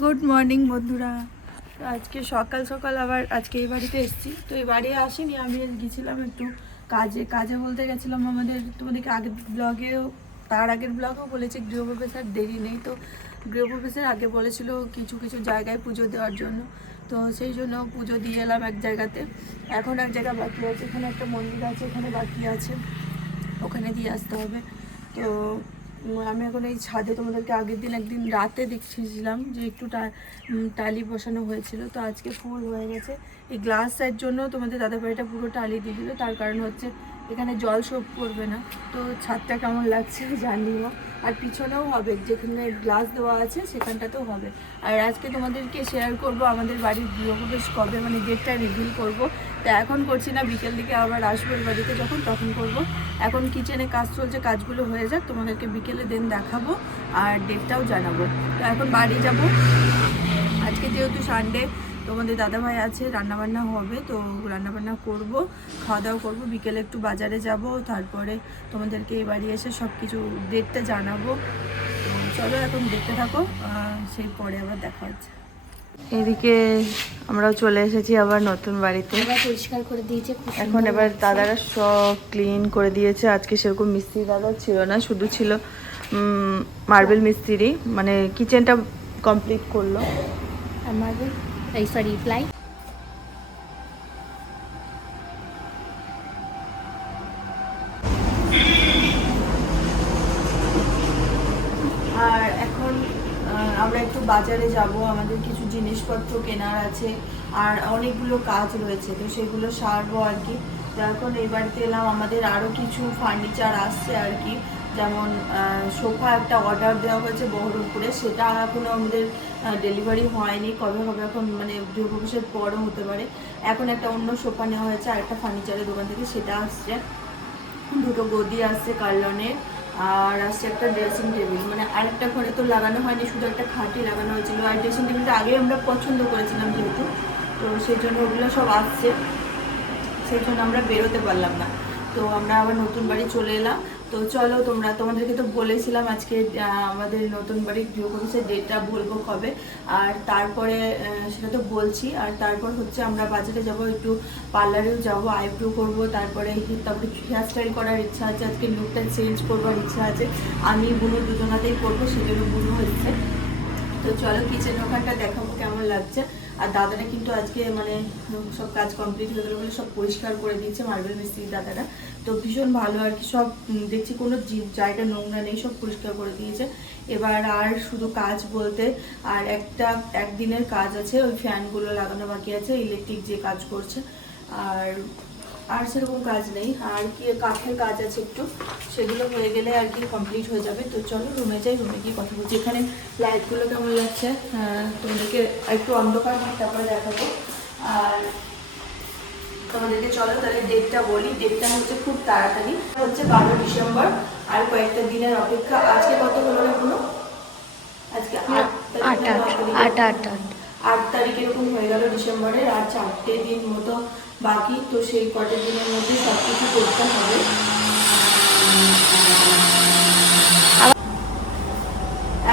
Good morning বন্ধুরা। আজকে সকাল সকাল আবার আজকে এই বাড়িতে এসেছি। তো এই বাড়ি আসিনি, আমি গেছিলাম একটু কাজে। কাজে বলতে গেছিলাম আমাদের, তোমাদেরকে আগের ব্লগেও তার আগের ব্লগেও বলেছি গৃহপ্রবেশের দেরি নেই। তো গৃহপ্রবেশের আগে বলেছিল কিছু কিছু জায়গায় পুজো দেওয়ার জন্য। তো সেই জন্য পুজো দিয়ে এলাম এক জায়গাতে। এখন এক জায়গা বাকি আছে। এখানে একটা মন্দির আছে, এখানে বাকি আছে। ওখানে দিয়ে আসতে হবে। তো আমি এখন এই ছাদে তোমাদেরকে আগের দিন একদিন রাতে দেখছিলাম যে একটু টালি বসানো হয়েছিল। তো আজকে ফুল হয়ে গেছে। এই গ্লাসের জন্য তোমাদের দাদা বাড়িটা পুরো টালি দিয়ে দিল। তার কারণ হচ্ছে এখানে জল সোপ করবে না। তো ছাদটা কেমন লাগছে জানিও আর পিছনেও হবে, যেখানে গ্লাস দেওয়া আছে সেখানটাতেও হবে। আর আজকে তোমাদেরকে শেয়ার করব আমাদের বাড়ির গৃহপ্রবেশ কবে মানে ডেটটা রিভিল করব। তা এখন করছি না, বিকেল দিকে আবার আসব বাড়িতে যখন, তখন করব। এখন কিচেনে কাজ চলছে, কাজগুলো হয়ে যাক, তোমাদেরকে বিকেলে দেন দেখাবো আর ডেটটাও জানাব। তো এখন বাড়ি যাব। আজকে যেহেতু সানডে তোমাদের দাদাভাই আছে রান্নাবান্না হবে তো রান্নাবান্না করব খাওয়া দাওয়া করব বিকেলে একটু বাজারে যাব তারপরে তোমাদেরকে এই বাড়ি এসে সব কিছু ডেটটা জানাব। তো চলো এখন দেখতে থাকো সেই পরে আবার দেখা হচ্ছে। এদিকে আমরাও চলে এসেছি আবার নতুন বাড়িতে। পরিষ্কার করে দিয়েছে এখন এবার দাদারা সব ক্লিন করে দিয়েছে। আজকে সেরকম মিস্ত্রি দাদা ছিল না শুধু ছিল মার্বেল মিস্ত্রি মানে কিচেনটা কমপ্লিট করল। আমাদের এই সরি প্লাই আর এখন আমরা একটু বাজারে যাব, আমাদের কিছু জিনিসপত্র কেনার আছে, আর অনেকগুলো কাজ রয়েছে, তো সেগুলো সারবো আর কি। তো এখন এই বাড়িতে এলাম, আমাদের আরও কিছু ফার্নিচার আসছে আর কি। যেমন সোফা একটা অর্ডার দেওয়া হয়েছে বহরমপুরে, সেটা এখনও আমাদের ডেলিভারি হয়নি। কবে হবে এখন মানে গৃহপ্রবেশের পরও হতে পারে। এখন একটা অন্য সোফা নেওয়া হয়েছে আর একটা ফার্নিচারের দোকান থেকে, সেটা আসছে। দুটো গদি আসছে কার্লনের আর আসছে একটা ড্রেসিং টেবিল মানে আরেকটা ঘরে তো লাগানো হয়নি, শুধু একটা খাটই লাগানো হয়েছিল। আর ড্রেসিং টেবিলটা আগে আমরা পছন্দ করেছিলাম যেহেতু, তো সেই জন্য ওগুলো সব আসছে। সেই জন্য আমরা বেরোতে পারলাম না। তো আমরা আবার নতুন বাড়ি চলে এলাম। তো চলো তোমরা, তোমাদেরকে তো বলেছিলাম আজকে আমাদের নতুন বাড়ির গৃহপ্রবেশের ডেটটা বলব কবে। আর তারপরে সেটা তো বলছি। আর তারপর হচ্ছে আমরা বাজারে যাব, একটু পার্লারেও যাব, আইব্রো করব, তারপরে তারপরে হেয়ার স্টাইল করার ইচ্ছা আছে, আজকে লুকটা চেঞ্জ করবার ইচ্ছা আছে। আমি, বুনো দুজনাতেই করব, সেজন্য বুনো হচ্ছে। তো চলো কিচেন ওখানটা দেখাবো কেমন লাগছে। আর দাদাটা কিন্তু আজকে মানে সব কাজ কমপ্লিট হয়ে গেলো বলে সব পরিষ্কার করে দিয়েছে মার্বেল মিস্ত্রি দাদারা। তো ভীষণ ভালো আর কি। সব দেখছি কোনো জায়গা নোংরা নেই সব পরিষ্কার করে দিয়েছে। এবার আর শুধু কাজ বলতে আর একটা একদিনের কাজ আছে ওই ফ্যানগুলো লাগানো বাকি আছে ইলেকট্রিক যে কাজ করছে। আর আর সেরকম কাজ নেই। আর কি কাঠের কাজ আছে একটু সেগুলো হয়ে গেলে আর কি কমপ্লিট হয়ে যাবে। তো চলো রুমে যাই রুমে গিয়ে কথা বলছি। এখানে লাইটগুলো কেমন লাগছে? হ্যাঁ, তোমাদেরকে একটু অন্ধকার তারপরে দেখাবো। আর তোমাদেরকে চলো তাহলে ডেটটা বলি। ডেটটা হচ্ছে খুব তাড়াতাড়ি। হচ্ছে বারো ডিসেম্বর আর কয়েকটা দিনের অপেক্ষা। আজকে কত হলো কোনো আজকে আট আট তারিখ আট আট এরকম হয়ে গেল ডিসেম্বরের আর চারটে দিন মতো বাকি। তো সেই কটা দিনের মধ্যে সব কিছু করতে হবে।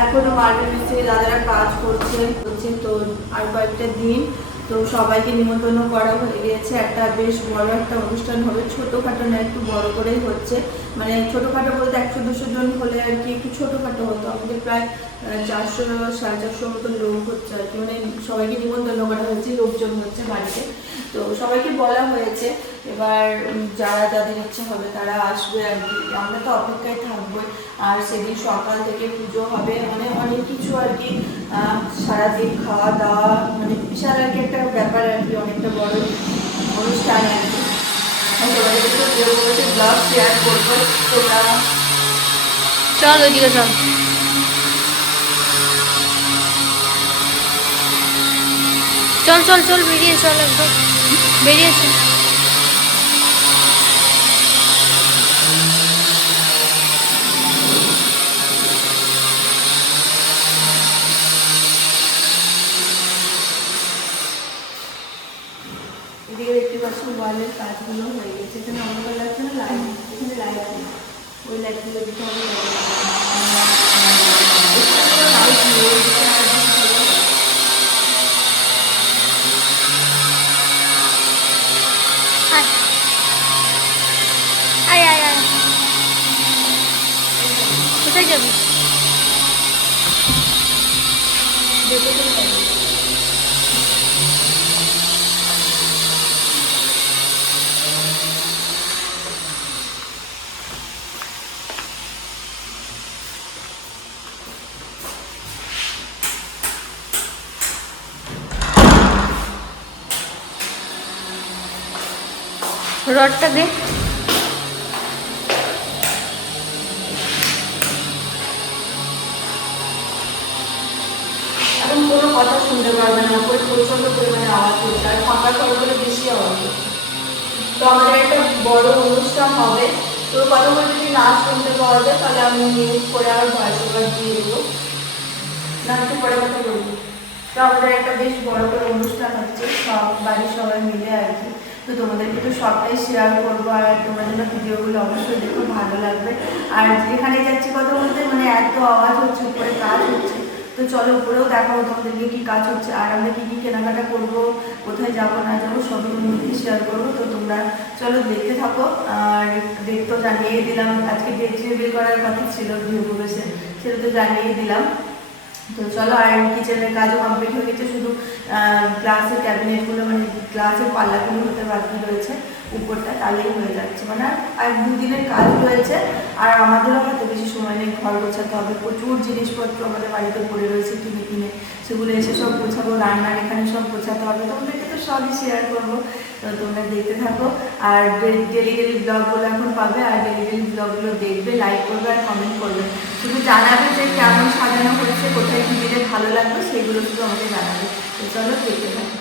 এখনও মার্বেল মিস্ত্রি দাদারা কাজ করছে করছে তো আর কয়েকটা দিন। তো সবাইকে নিমন্ত্রণ করা হয়ে গিয়েছে। একটা বেশ বড় একটা অনুষ্ঠান হবে। ছোটোখাটো না, একটু বড় করেই হচ্ছে। মানে ছোটোখাটো বলতে একশো দুশো জন হলে আর কি একটু ছোটোখাটো হতো। আমাদের প্রায় চারশো, সাড়ে চারশো মতো লোক হচ্ছে আর কি। মানে সবাইকে নিমন্ত্রণ করা হয়েছে, লোকজন হচ্ছে বাড়িতে। তো সবাইকে বলা হয়েছে, এবার যারা যাদের ইচ্ছে হবে তারা আসবে আর কি। আমরা তো অপেক্ষায় থাকব আর সেদিন সকাল থেকে পুজো হবে। মানে অনেক কিছু আর কি সারাদিন খাওয়া দাওয়া মানে বিশাল আর কি একটা ব্যাপার আর কি, অনেকটা বড় অনুষ্ঠান আর কি। চল ওইদিকে চল। চল চল চল, বেরিয়ে চল একদম। বেরিয়ে ওয়াশিং ওয়ালের কাজগুলো হয়ে গেছে এখানে অন্ধকার লাগছে না লাইট এখানে লাইট নেই ওই লাইটগুলো দিতে হবে লাইট নেই কোথায় যাবি রডটা দে। এখন কোনো কথা শুনতে পারবে না পরিমাণে ফাঁকা বেশি একটা বড় অনুষ্ঠান হবে যদি শুনতে পাওয়া যায়, তাহলে আমি করে ওভার দিয়ে দেবো। পরে কথা আমাদের একটা বেশ বড় করে অনুষ্ঠান হচ্ছে, সব বাড়ির সবাই মিলে আর কি। তো তোমাদেরকে তো সবটাই শেয়ার করব আর তোমাদের জন্য ভিডিওগুলো অবশ্যই দেখো, ভালো লাগবে। আর যেখানে যাচ্ছি কথা বলতে মানে এত আওয়াজ হচ্ছে, উপরে কাজ হচ্ছে। তো চলো উপরেও দেখাবো তোমাদেরকে কি কাজ হচ্ছে, আর আমরা কি কি কেনাকাটা করব, কোথায় যাব, না যাব, সবই তোমাদেরকে শেয়ার করব। তো তোমরা চলো, দেখতে থাকো। আর ডেট তো জানিয়ে দিলাম, আজকে ডেট বের করার কথা ছিল গৃহপ্রবেশে সেটা তো জানিয়ে দিলাম। তো চলো, আর কিচেনের কাজও কমপ্লিট হয়ে গেছে, শুধু গ্লাসের ক্যাবিনেটগুলো মানে গ্লাসের পাল্লাগুলো হতে বাকি রয়েছে। উপরটা তাহলেই হয়ে যাচ্ছে। মানে আর- দুদিনের কাজ রয়েছে, আর আমাদেরও হয়তো বেশি সময় নেই, ঘর গোছাতে হবে। প্রচুর জিনিসপত্র আমাদের বাড়িতে পড়ে রয়েছে কিনে কিনে। সেগুলো এসে সব গোছাবো, রান্নার এখানে সব গোছাতে হবে। তোমাদেরকে তো সবই শেয়ার করব। তো তোমরা দেখতে থাকো। আর ডেলি ডেলি ব্লগগুলো এখন পাবে, আর ডেলি ডেলি ব্লগগুলো দেখবে লাইক করবে আর কমেন্ট করবে। শুধু জানাবে যে কেমন সাজানো হচ্ছে কোথায় কি দিলে ভালো লাগবে সেগুলো শুধু আমাকে জানাবে। তো চলো দেখতে থাকো।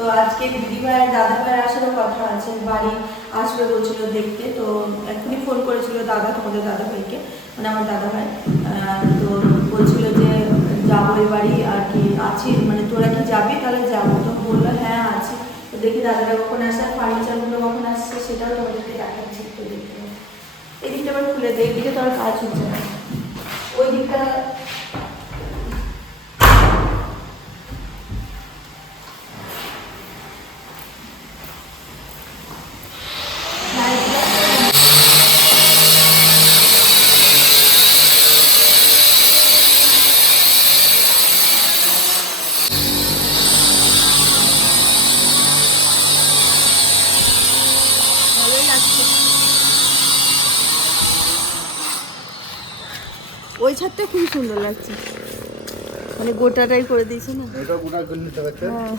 তো আজকে দিদিভাই আর দাদাভাই আসারও কথা আছে, বাড়ি আসবে বলছিল দেখতে, তো এখনই ফোন করেছিল দাদা, তোমাদের দাদা ভাইকে মানে আমার দাদা ভাই তো বলছিল যে যাব এই বাড়ি, আর কি আছি মানে তোরা কি যাবি? তাহলে যাব। তো বলল হ্যাঁ আছি। তো দেখি দাদারা কখন আসে, আর ফার্নিচারগুলো কখন আসছে সেটাও তোমাদেরকে দেখাচ্ছি তো দেখতে। এই দিকটা আবার খুলে দেয় এদিকে তো আর কাজ হচ্ছে না। ওই দিকটা ভালোই লাগছে ওই ছাদটা খুবই সুন্দর লাগছে। মানে গোটাটাই করে দিয়েছে না? এটা গোটা করে নিতে পারছে? হ্যাঁ।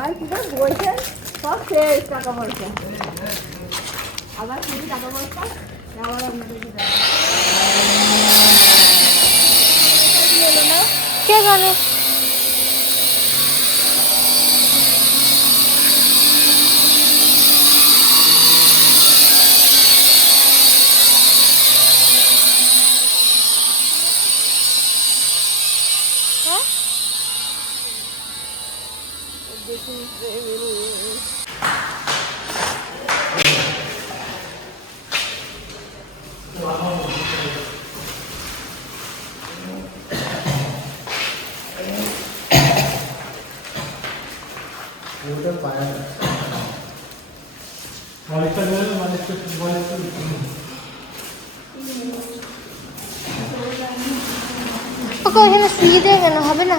আর কি বল বলছেন সব শেষ টাকা পয়সা। আবার শুধু টাকা পয়সা? আবার আপনাদেরকে দেখি কি না? কে জানে? ওকে ওখানে শুয়ে দেয় কেন? হবে না?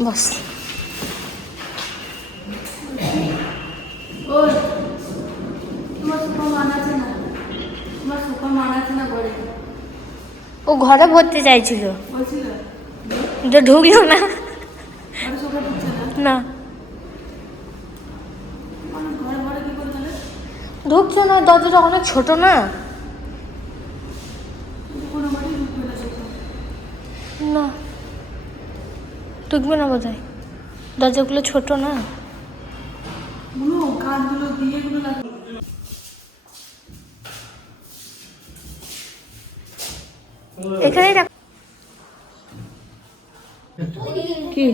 বস। ও ঘরে ভরতে চাইছিল। ঢুকলো না? না না মানুষ ঘরে ঘরে কি করে তাহলে ঢুকছে না, দরজাটা অনেক ছোট না? না। ঢুকবে না বোধ হয় দরজাগুলো ছোট না? এখানেই কি?